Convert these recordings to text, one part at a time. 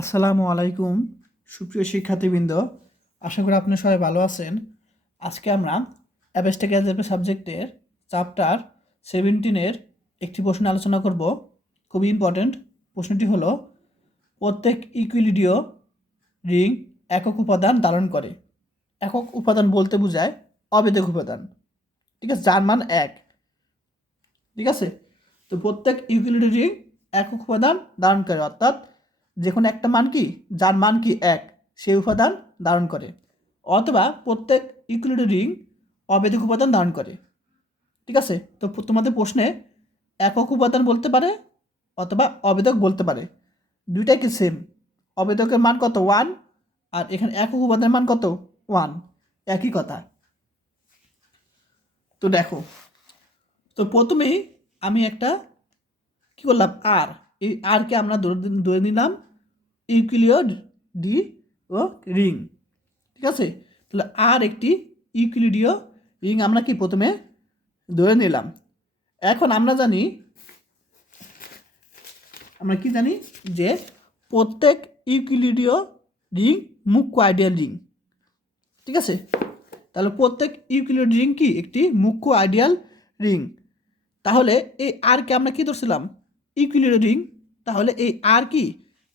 আসসালামু আলাইকুম সুপ্রিয় শিক্ষার্থীবৃন্দ, আশা করি আপনারা সবাই ভালো আছেন। আজকে আমরা অ্যাবস্ট্রাক্ট অ্যালজেব্রা সাবজেক্টের চ্যাপ্টার 17-এর একটি প্রশ্ন আলোচনা করব। খুবই ইম্পর্ট্যান্ট। প্রশ্নটি হলো, প্রত্যেক ইকুইলিডিও রিং একক উপাদান ধারণ করে। একক উপাদান বলতে বোঝায় অভেদক উপাদান, ঠিক আছে, যার মান এক। ঠিক আছে, তো প্রত্যেক ইউক্লিডীয় রিং একক উপাদান ধারণ করে, অর্থাৎ যে কোনো একটা মান কি, যার মান কি এক, সেই উপাদান ধারণ করে। অথবা প্রত্যেক ইউক্লিডীয় রিং অভেদক উপাদান ধারণ করে। ঠিক আছে, তো তোমাদের প্রশ্নে একক উপাদান বলতে পারে অথবা অভেদক বলতে পারে, দুইটাই কি সেম। অভেদকের মান কত, ওয়ান, আর এখানে একক উপাদানের মান কত, ওয়ান, একই কথা। তো দেখো, তো প্রথমেই আমি একটা কি করলাম, আর, এই আরকে আমরা ধরে নিলাম ইউক্লিডীয় ও রিং। ঠিক আছে, তাহলে আর একটি ইউক্লিডীয় রিং আমরা কি প্রথমে ধরে নিলাম। এখন আমরা কি জানি যে প্রত্যেক ইউক্লিডীয় রিং মুখ্য আইডিয়াল রিং। ঠিক আছে, তাহলে প্রত্যেক ইউক্লিডীয় রিং কি একটি মুখ্য আইডিয়াল রিং। তাহলে এই আরকে আমরা কি ধরছিলাম, ইকুইলিডিও রিং। তাহলে এই আর কি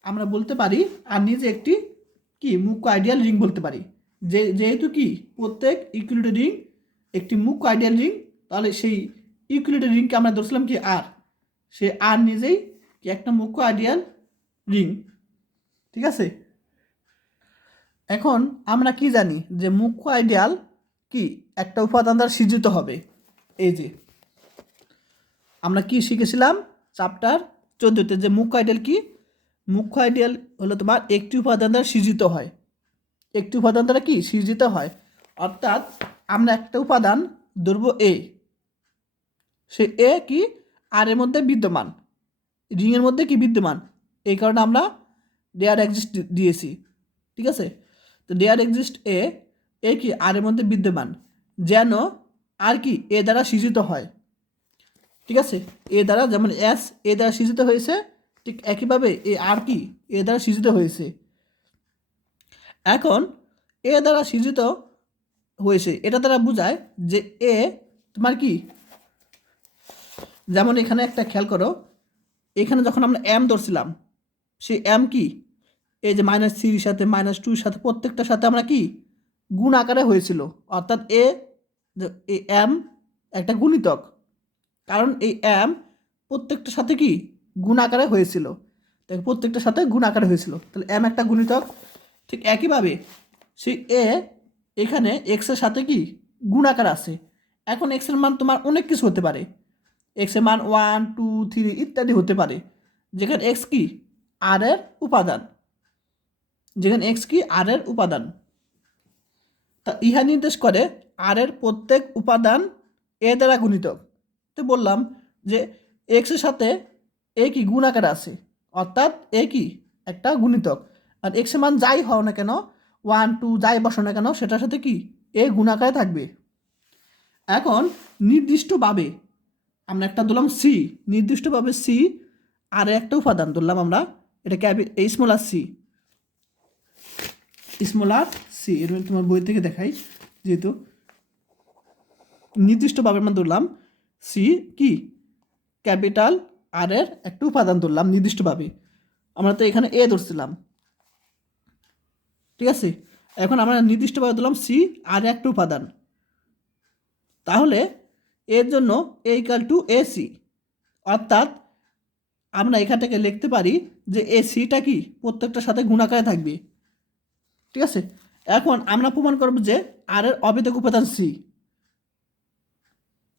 আমরা বলতে পারি, আর নিজে একটি কি মুখ্য আইডিয়াল রিং বলতে পারি। যেহেতু কি প্রত্যেক ইকুইলিডিও রিং একটি মুখ্য আইডিয়াল রিং, তাহলে সেই ইকুইলিডিও রিংকে আমরা ধরছিলাম কি আর, সে আর নিজেই কি একটা মুখ্য আইডিয়াল রিং। ঠিক আছে, এখন আমরা কি জানি যে মুখ্য আইডিয়াল কি একটা উপাদান দ্বারা সৃজিত হবে। এই যে আমরা কি শিখেছিলাম চ্যাপ্টার 14-তে, যে মুখ্য আইডিয়াল কি, মুখ্য আইডিয়াল হলো তোমার একটি উপাদান দ্বারা সৃজিত হয়। একটি উপাদান দ্বারা কি সৃজিত হয়, অর্থাৎ আমরা একটা উপাদান ধরবো এ, সে এ কি আর এর মধ্যে বিদ্যমান, রিংয়ের মধ্যে কি বিদ্যমান, এই কারণে আমরা ডেয়ার এক্সিস্ট দিয়েছি। ঠিক আছে, তো ডেয়ার এক্সিস্ট এ কি আর এর মধ্যে বিদ্যমান, যেন আর কি এ দ্বারা সৃজিত হয়। ঠিক আছে, এ দ্বারা যেমন এস এ দ্বারা সৃজিত হয়েছে, ঠিক একইভাবে এ আর কি এ দ্বারা সৃজিত হয়েছে। এখন এ দ্বারা সৃজিত হয়েছে, এটা দ্বারা বোঝায় যে এ তোমার কি, যেমন এখানে একটা খেয়াল করো, এখানে যখন আমরা এম ধরছিলাম, সেই এম কি এই যে -3 সাথে -2 সাথে প্রত্যেকটার সাথে আমরা কি গুণ আকারে হয়েছিল, অর্থাৎ এই এম একটা গুণিতক, কারণ এই এম প্রত্যেকটার সাথে কি গুণ আকারে হয়েছিল, তাই প্রত্যেকটার সাথে গুণ আকারে হয়েছিল, তাহলে এম একটা গুণিতক। ঠিক একইভাবে সেই এখানে এক্সের সাথে কি গুণ আকার আছে। এখন এক্সের মান তোমার অনেক কিছু হতে পারে, এক্সের মান 1, 2, 3 ইত্যাদি হতে পারে, যেখানে এক্স কি আর এর উপাদান, যেখানে এক্স কি আর এর উপাদান। তা ইহা নির্দেশ করে আর এর প্রত্যেক উপাদান এ দ্বারা গুণিতক। তো বললাম যে এক্সের সাথে এ কি গুণ আকারে আছে, অর্থাৎ এ কি একটা গুণিতক, আর এক্সের মান যাই হও না কেন, 1, 2 যাই বসো না কেন, সেটার সাথে কি এ গুণ আকারে থাকবে। এখন নির্দিষ্টভাবে আমরা একটা ধরলাম সি, নির্দিষ্টভাবে সি আর একটা উপাদান ধরলাম আমরা, এটা স্মলার সি, স্মলার সি, এর তোমার বই থেকে দেখাই, যেহেতু নির্দিষ্টভাবে আমরা ধরলাম সি কি ক্যাপিটাল আর এর একটা উপাদান ধরলাম নির্দিষ্টভাবে, আমরা তো এখানে এ ধরছিলাম। ঠিক আছে, এখন আমরা নির্দিষ্টভাবে ধরলাম সি আর একটা উপাদান, তাহলে এর জন্য A equal to A C, অর্থাৎ আমরা এখান থেকে লিখতে পারি যে এ সিটা কি প্রত্যেকটার সাথে গুণাকারে থাকবে। ঠিক আছে, এখন আমরা প্রমাণ করব যে আর এর অভেদক উপাদান সি।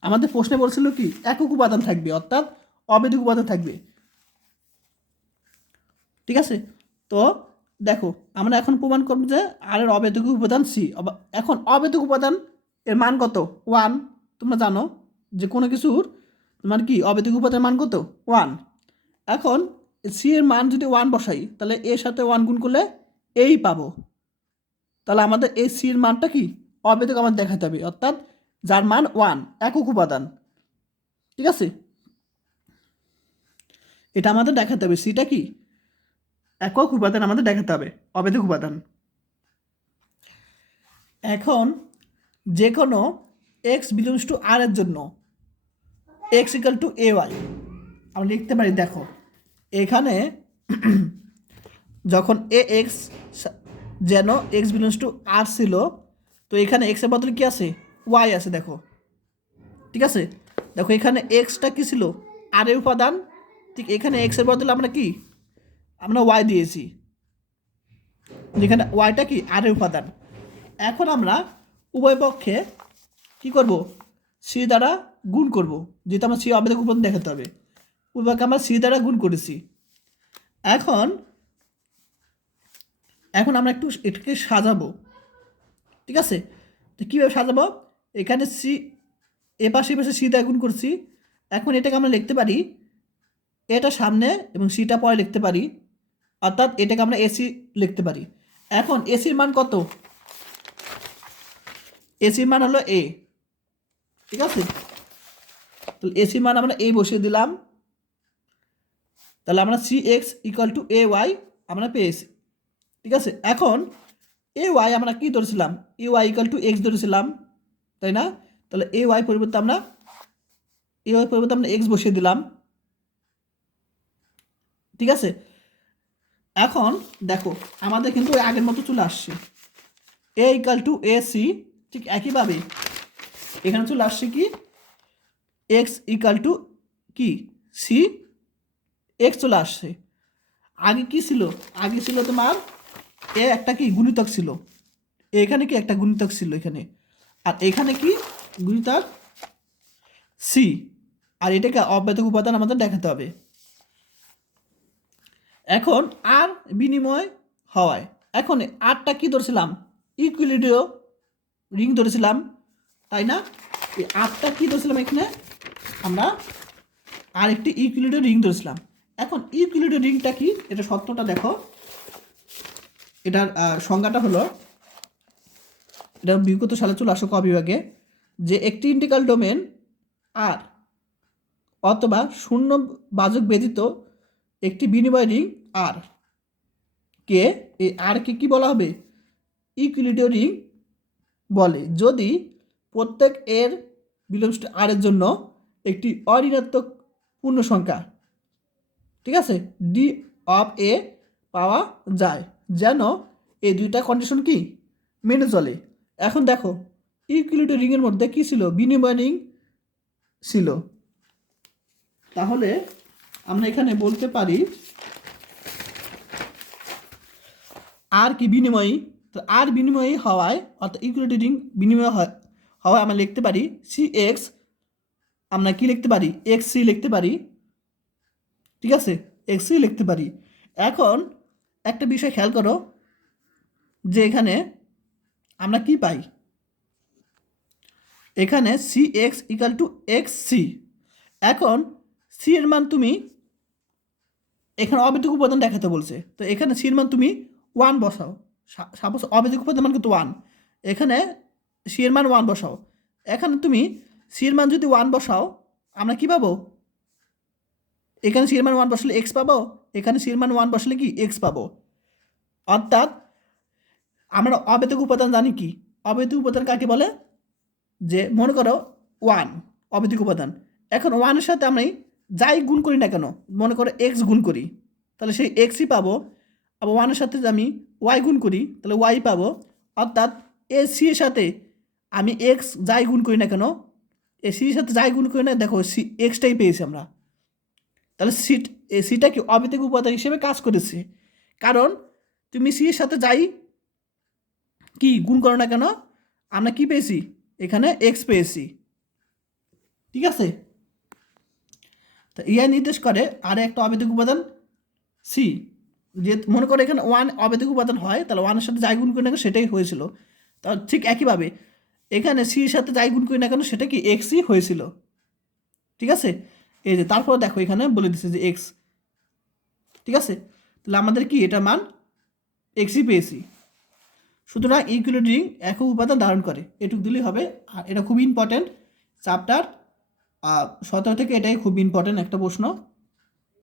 আমাদের প্রশ্নে বলছিল কি একক উপাদান থাকবে, অর্থাৎ অভেদক উপাদান থাকবে। ঠিক আছে, তো দেখো আমরা এখন প্রমাণ করব যে আর এর অভেদক উপাদান সি। এখন অভেদক উপাদান এর মান কত, 1। তোমরা জানো যে কোনো কিছুর তোমার কি অভেদক উপাদানের মান কত, 1। এখন সি এর মান যদি 1 বসাই, তাহলে এর সাথে 1 গুণ করলে এই পাবো, তাহলে আমাদের এই সি এর মানটা কি অভেদক আমাদের দেখাতে হবে, অর্থাৎ যার মান 1, একক উপাদান। ঠিক আছে, এটা আমাদের দেখাতে হবে সিটা কি একক উপাদান আমাদের দেখাতে হবে, অবেধক উপাদান। এখন যে কোনো এক্স বিলংস টু আর এর জন্য X equal to A Y আমরা লিখতে পারি। দেখো এখানে যখন এ এক্স যেন এক্স বিলংস টু আর ছিল, তো এখানে এক্সের বদলে কি আছে, ওয়াই আছে। দেখো ঠিক আছে, দেখো এখানে এক্সটা কি ছিল, আর এর উপাদান, ঠিক এখানে এক্সের বদলে আমরা ওয়াই দিয়েছি, যেখানে ওয়াইটা কি আর এর উপাদান। এখন আমরা উভয় পক্ষে কি করব, সি দ্বারা গুণ করব, যেহেতু আমরা সি অবেধক উপাদান দেখাতে হবে। উভয়কে আমরা সি দ্বারা গুণ করেছি। এখন আমরা একটু এটাকে সাজাবো, ঠিক আছে। তো কীভাবে সাজাবো, এখানে সি এ পাশে সি দ্বারা গুণ করছি। এখন এটাকে আমরা লিখতে পারি, এটা সামনে এবং সিটা পরে লিখতে পারি, অর্থাৎ এটাকে আমরা এসি লিখতে পারি। এখন এসির মান কত, এসির মান হলো এ, ঠিক আছে। তাহলে এসির মান আমরা এ বসিয়ে দিলাম, তাহলে আমরা C X equal to A Y আমরা পেয়েছি, ঠিক আছে। এখন এ ওয়াই আমরা কি ধরেছিলাম, A Y equal to x ধরেছিলাম, তাই না। তাহলে এ ওয়াই পরিবর্তে আমরা এক্স বসিয়ে দিলাম, ঠিক আছে। এখন দেখো আমাদের কিন্তু ওই আগের মতো চলে আসছে, এ ইকুয়াল টু এ সি। ঠিক একইভাবে এখানে চলে আসছে কি, এক্স ইকুয়াল টু কি সি এক্স চলে আসছে। আগে কি ছিল, আগে ছিল তোমার এ একটা কি গুণিতক ছিল, এখানে কি একটা গুণিতক ছিল এখানে, আর এখানে কি গুণিতক সি, আর এটাকে অবেধক উপাদান আমাদের দেখাতে হবে। এখন আর বিনিময় হওয়ায়, এখন আরটা কি ধরেছিলাম, ইকুইলিব্রিয় রিং ধরেছিলাম, তাই না। এই আরটা কি ধরেছিলাম, এখানে আমরা আর একটি ইকুইলিব্রিয় রিং ধরেছিলাম। এখন ইকুইলিব্রিয় রিংটা কি, এটা সত্যটা দেখো, এটার সংজ্ঞাটা হলো, এটা বিগত সালে চলে আসো ক বিভাগে, যে একটি ইন্টিগ্রাল ডোমেন আর অথবা শূন্য বাজক ব্যতীত একটি বিনিময় রিং আর কে, এই আর কে কি বলা হবে, ইকুইলিব্রিয় রিং বলে, যদি প্রত্যেক এর বিলংস টু আর এর জন্য একটি অঋণাত্মক পূর্ণ সংখ্যা, ঠিক আছে, ডি অফ এ পাওয়া যায়, যেন এই দুইটা কন্ডিশন কি মেনে চলে। এখন দেখো ইকুইলিব্রিয় রিংয়ের মধ্যে কি ছিল, বিনিময় রিং ছিল। তাহলে আমরা এখানে বলতে পারি আর কি বিনিময়ী, তো আর বিনিময়ী হওয়ায় অর্থাৎ ইকুইলিব্রিয় রিং বিনিময় হওয়ায় আমরা লিখতে পারি সি এক্স, আমরা কি লিখতে পারি, এক্স সি লিখতে পারি, ঠিক আছে, এক্স সি লিখতে পারি। এখন একটা বিষয় খেয়াল করো, যে এখানে আমরা কি পাই, এখানে C X equal to X C. এখন সি এর মান তুমি এখানে অবেধক উপাদান দেখাতে বলছে, তো এখানে সি এর মান তুমি ওয়ান বসাও, সাপোজ অবেধক উপাদান মান কিন্তু ওয়ান, এখানে সি এর মান ওয়ান বসাও। এখানে তুমি সি এর মান যদি ওয়ান বসাও, আমরা কি পাবো, এখানে সি এর মান ওয়ান বসলে এক্স পাবো, এখানে সি এর মান ওয়ান বসলে কি এক্স পাবো। অর্থাৎ আমরা অবেধক উপাদান জানি কি, অবেধক উপাদান কাকে বলে, যে মনে করো ওয়ান অবেধক উপাদান, এখন ওয়ানের সাথে আমি যাই গুণ করি না কেন, মনে করো এক্স গুণ করি, তাহলে সেই এক্সই পাবো। আবার ওয়ানের সাথে আমি ওয়াই গুণ করি, তাহলে ওয়াই পাবো। অর্থাৎ এ সি এর সাথে আমি এক্স যাই গুণ করি না কেন, এ সির সাথে যাই গুণ করি না, দেখো সি এক্সটাই পেয়েছি আমরা। তাহলে সিটা কি অবেধক উপাদান হিসেবে কাজ করেছে, কারণ তুমি সি এর সাথে যাই কি গুণ করো না কেন, আমরা কি পেয়েছি, এখানে এক্স পেয়েছি, ঠিক আছে। তো ইহা নির্দেশ করে আর একটা অবেধক উপাদান সি, যে মনে করো এখানে ওয়ান অবেধক উপাদান হয়, তাহলে ওয়ানের সাথে যাই গুণ করি না কেন সেটাই হয়েছিল। তা ঠিক একইভাবে এখানে সির সাথে যাই গুণ করি না কেন সেটা কি এক্সই হয়েছিল, ঠিক আছে। এই যে তারপর দেখো এখানে বলে দিচ্ছে যে এক্স, ঠিক আছে। তাহলে আমাদের কি এটা মান এক্সই পেয়েছি। সুতরাং ইকুইলিব্রিয় রিং একক উপাদান ধারণ করে, এটুকু দিলেই হবে। আর এটা খুব ইম্পর্ট্যান্ট চ্যাপ্টার 17 থেকে, এটাই খুব ইম্পর্ট্যান্ট একটা প্রশ্ন।